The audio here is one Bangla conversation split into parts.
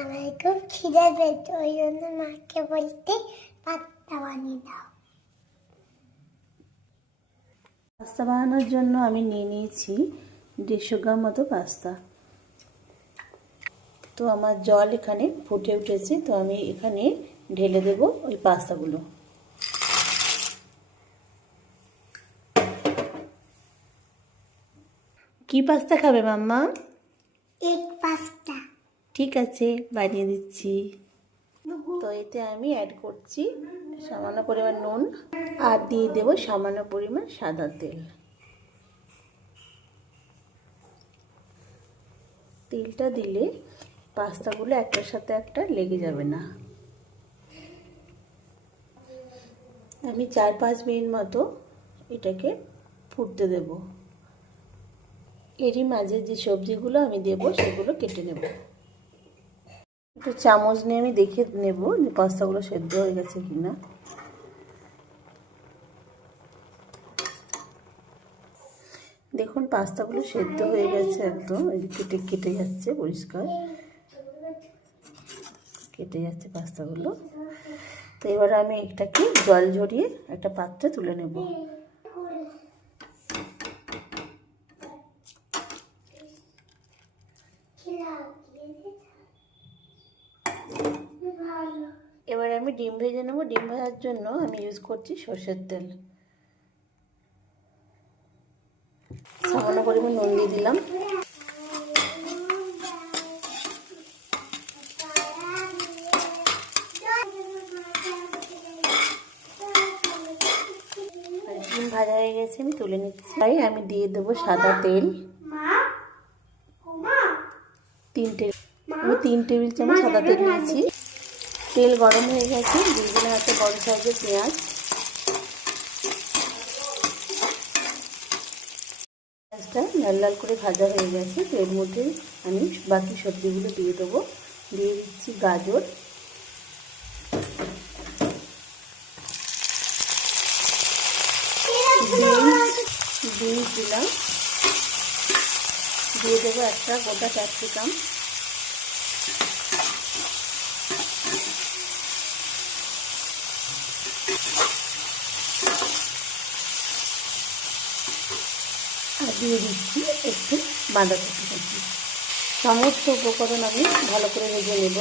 আমার খুব খিদে পেয়েছে ওই জন্য মাকে বলতে পাত্তা বানিয়ে দাও। পাস্তা বানানোর জন্য আমি নিয়ে নিয়েছি দেড়শো গ্রাম মতো পাস্তা। তো আমার জল এখানে ফুটে উঠেছে তো আমি এখানে ঢেলে দেব ওই পাস্তাগুলো। কি পাস্তা খাবে মাম্মা? এক পাস্তা। ঠিক আছে, বানিয়ে দিচ্ছি। তো এতে আমি অ্যাড করছি সামান্য পরিমাণ নুন আর দিয়ে দেবো সামান্য পরিমাণ সাদা তেল। তেলটা দিলে পাস্তাগুলো একটার সাথে একটা লেগে যাবে না। আমি চার পাঁচ মিনিট মতো এটাকে ফুটতে দেব। এরই মাঝে যে সবজিগুলো আমি দেব সেগুলো কেটে নেব। একটু চামচ নিয়ে আমি দেখে নেব যে পাস্তাগুলো সেদ্ধ হয়ে গেছে কিনা। দেখুন, পাস্তাগুলো সেদ্ধ হয়ে গেছে একদম। কেটে কেটে যাচ্ছে পরিষ্কার। কেটে যাচ্ছে পাস্তাগুলো। তো এবার আমি এটাকে জল ঝরিয়ে একটা পাত্রে তুলে নেব। এবার আমি ডিম ভেজে নেব। ডিম ভাজার জন্য আমি ইউজ করছি সর্ষের তেল। সামান্য পরিমাণ নুন দিয়ে দিলাম। ডিম ভাজা হয়ে গেছে, আমি তুলে নিচ্ছি। তাই আমি দিয়ে দেবো সাদা তেল। তিনটে আমি তিন টেবিল চামচ সাদা তেল নিয়েছি। তেল গরম হয়ে গেছে। দিয়ে দিলাম একটা বড় সাইজের পেঁয়াজ। পেঁয়াজটা লাল লাল করে ভাজা হয়ে গেছে। তো এর মধ্যে আমি বাকি সবজিগুলো দিয়ে দেবো। দিয়ে দিচ্ছি গাজর। বিনস দিলাম। দিয়ে দেবো একটা গোটা ক্যাপসিকাম। দিয়ে দিচ্ছি, একটু বাঁধাকপি কুচি সমস্ত উপকরণ আমি ভালো করে ভেজে নেব।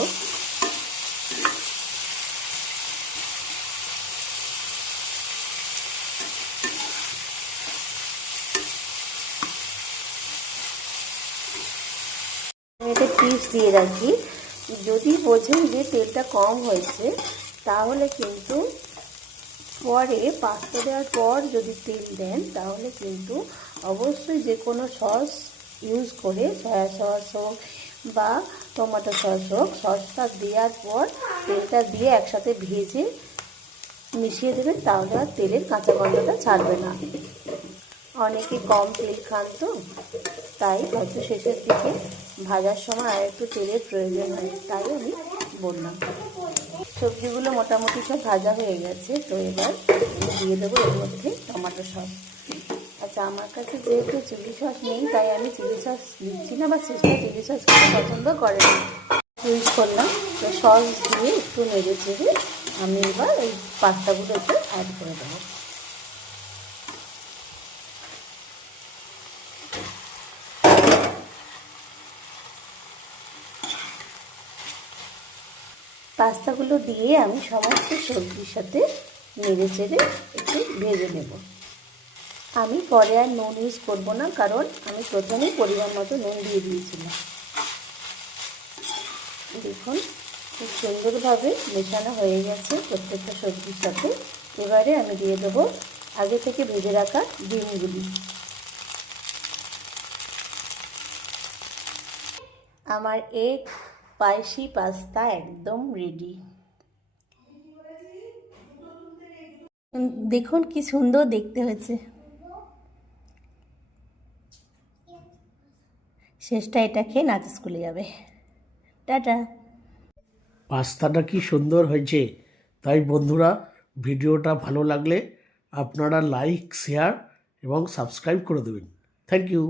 এটা টিপস দিয়ে রাখি। যদি বোঝেন যে তেলটা কম হয়েছে, তাহলে কিন্তু পরে পাস্তা দেওয়ার পর যদি তেল দেন, তাহলে কিন্তু অবশ্যই যে কোনো সস ইউজ করে সয়া সস হোক বা টমেটো সস হোক, সসটা দেওয়ার পর তেলটা দিয়ে একসাথে ভেজে মিশিয়ে দেবেন, তাহলে আর তেলের কাঁচা গন্ধটা ছাড়বে না। অনেকে কম তেল খান তো, তাই হয়তো শেষের দিকে ভাজার সময় আর একটু তেলের প্রয়োজন হয়, তাই আমি বললাম। সবজিগুলো মোটামুটি সব ভাজা হয়ে গেছে, তো এবার দিয়ে দেবো এর মধ্যে টমেটো সস আচ্ছা আমার কাছে যেহেতু চিলি সস নেই, তাই আমি চিলি সস দিচ্ছি না বা সিস্টার চিলি সস খেতে পছন্দ করে ইউজ করলাম, তো সস দিয়ে একটু নেড়ে চেড়ে আমি এবার ওই পাস্তাগুলো একটু অ্যাড করে দেবো। পাস্তাগুলো দিয়ে আমি সমস্ত সবজির সাথে নেড়ে চেড়ে একটু ভেজে নেব। আমি পরে আর নুন ইউজ করব না, কারণ আমি প্রথমেই পরিমাণ মতো নুন দিয়ে দিয়েছিলাম। দেখুন, খুব সুন্দরভাবে মেশানো হয়ে গেছে প্রত্যেকটা সবজির সাথে। এবারে আমি দিয়ে দেবো আগে থেকে ভেজে রাখা ডিমগুলি। আমার এগ স্পাইসি পাস্তা একদম রেডি দেখুন কি সুন্দর দেখতে হয়েছে। শেষটা এটা খেয়ে নাচ স্কুলে যাবে। টাটা। পাস্তাটা কি সুন্দর হয়েছে। তাই বন্ধুরা, ভিডিওটা ভালো লাগলে আপনারা লাইক, শেয়ার এবং সাবস্ক্রাইব করে দেবেন। Thank you.